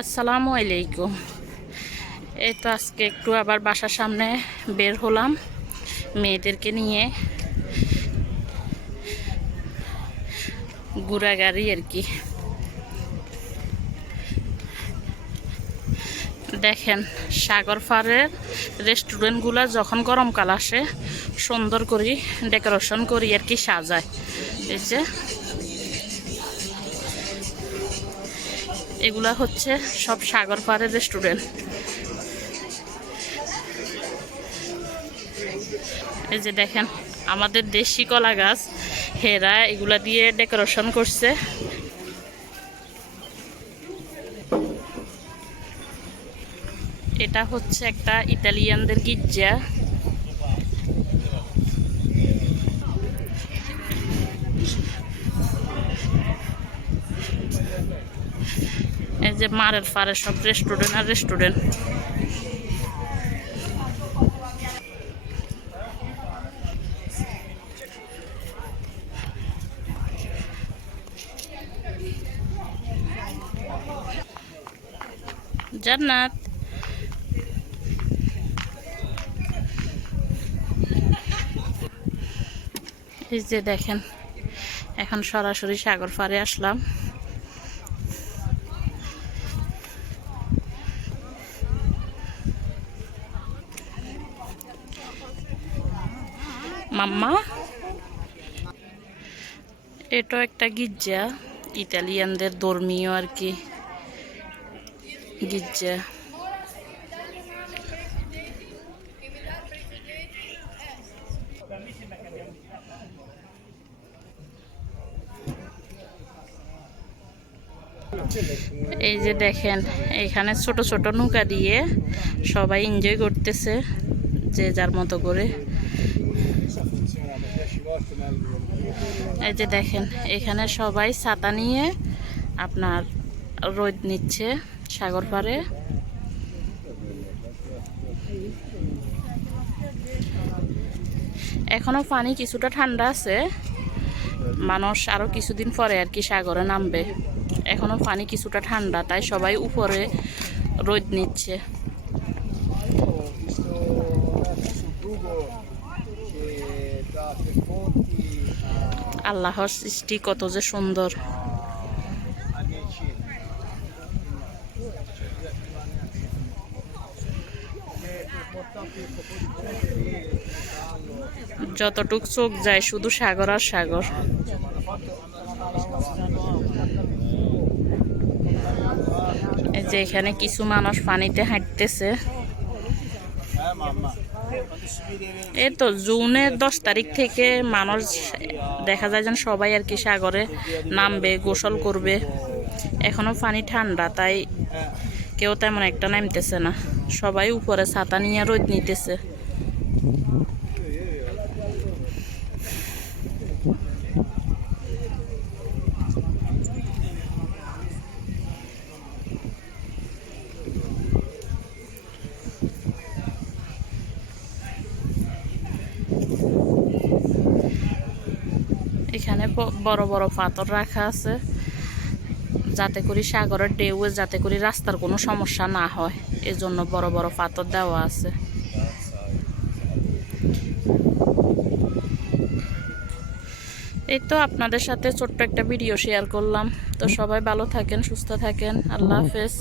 আসসালামু আলাইকুম। এই তো আজকে একটু আবার বাসার সামনে বের হলাম মেয়েদেরকে নিয়ে, ঘোরাঘুরি আর কি। দেখেন সাগর পাড়ের রেস্টুরেন্টগুলো যখন গরমকাল আসে সুন্দর করে ডেকোরেশন করি আর কি, সাজায়। এই যে এগুলা হচ্ছে সব সাগর পাড়ের রেস্টুরেন্ট। এই যে দেখেন আমাদের দেশি কলা গাছ, হেরা এগুলা দিয়ে ডেকোরেশন করছে। এটা হচ্ছে একটা ইতালিয়ানদের গির্জা। এই যে মারের পারে সব রেস্টুরেন্ট আর রেস্টুরেন্ট। জান্নাত। এই যে দেখেন এখন সরাসরি সাগর পাড়ে আসলাম। মাম্মা, এটা একটা গির্জা, ইতালিয়ানদের ধর্মীয় আর কি গির্জা। এই যে দেখেন এখানে ছোট ছোট নৌকা দিয়ে সবাই এনজয় করতেছে যে যার মতো করে। এই যে দেখেন এখানে সবাই ছাতা নিয়ে আপনার রোদ নিচ্ছে সাগর পাড়ে। এখনো পানি কিছুটা ঠান্ডা আছে, মানুষ আরো কিছুদিন পরে আর কি সাগরে নামবে। এখনো পানি কিছুটা ঠান্ডা, তাই সবাই উপরে রোদ নিচ্ছে। আল্লাহর সৃষ্টি কত যে সুন্দর। যতটুক চোখ যায় শুধু সাগর আর সাগর। এই যে এখানে কিছু মানুষ পানিতে হাঁটতেছে। এই তো জুনের 10 তারিখ থেকে মানুষ দেখা যায় যেন সবাই আর কি সাগরে নামবে, গোসল করবে। এখনো পানি ঠান্ডা, তাই কেউ তেমন একটা নামতেছে না, সবাই উপরে ছাতা নিয়ে রোদ নিতেছে। এখানে বড় বড় পাথর রাখা আছে যাতে করে সাগরের ঢেউ যাতে করে রাস্তার কোনো সমস্যা না হয়, এজন্য বড় বড় পাথর দেওয়া আছে। এই তো আপনাদের সাথে ছোট্ট একটা ভিডিও শেয়ার করলাম। তো সবাই ভালো থাকেন, সুস্থ থাকেন। আল্লাহ হাফেজ।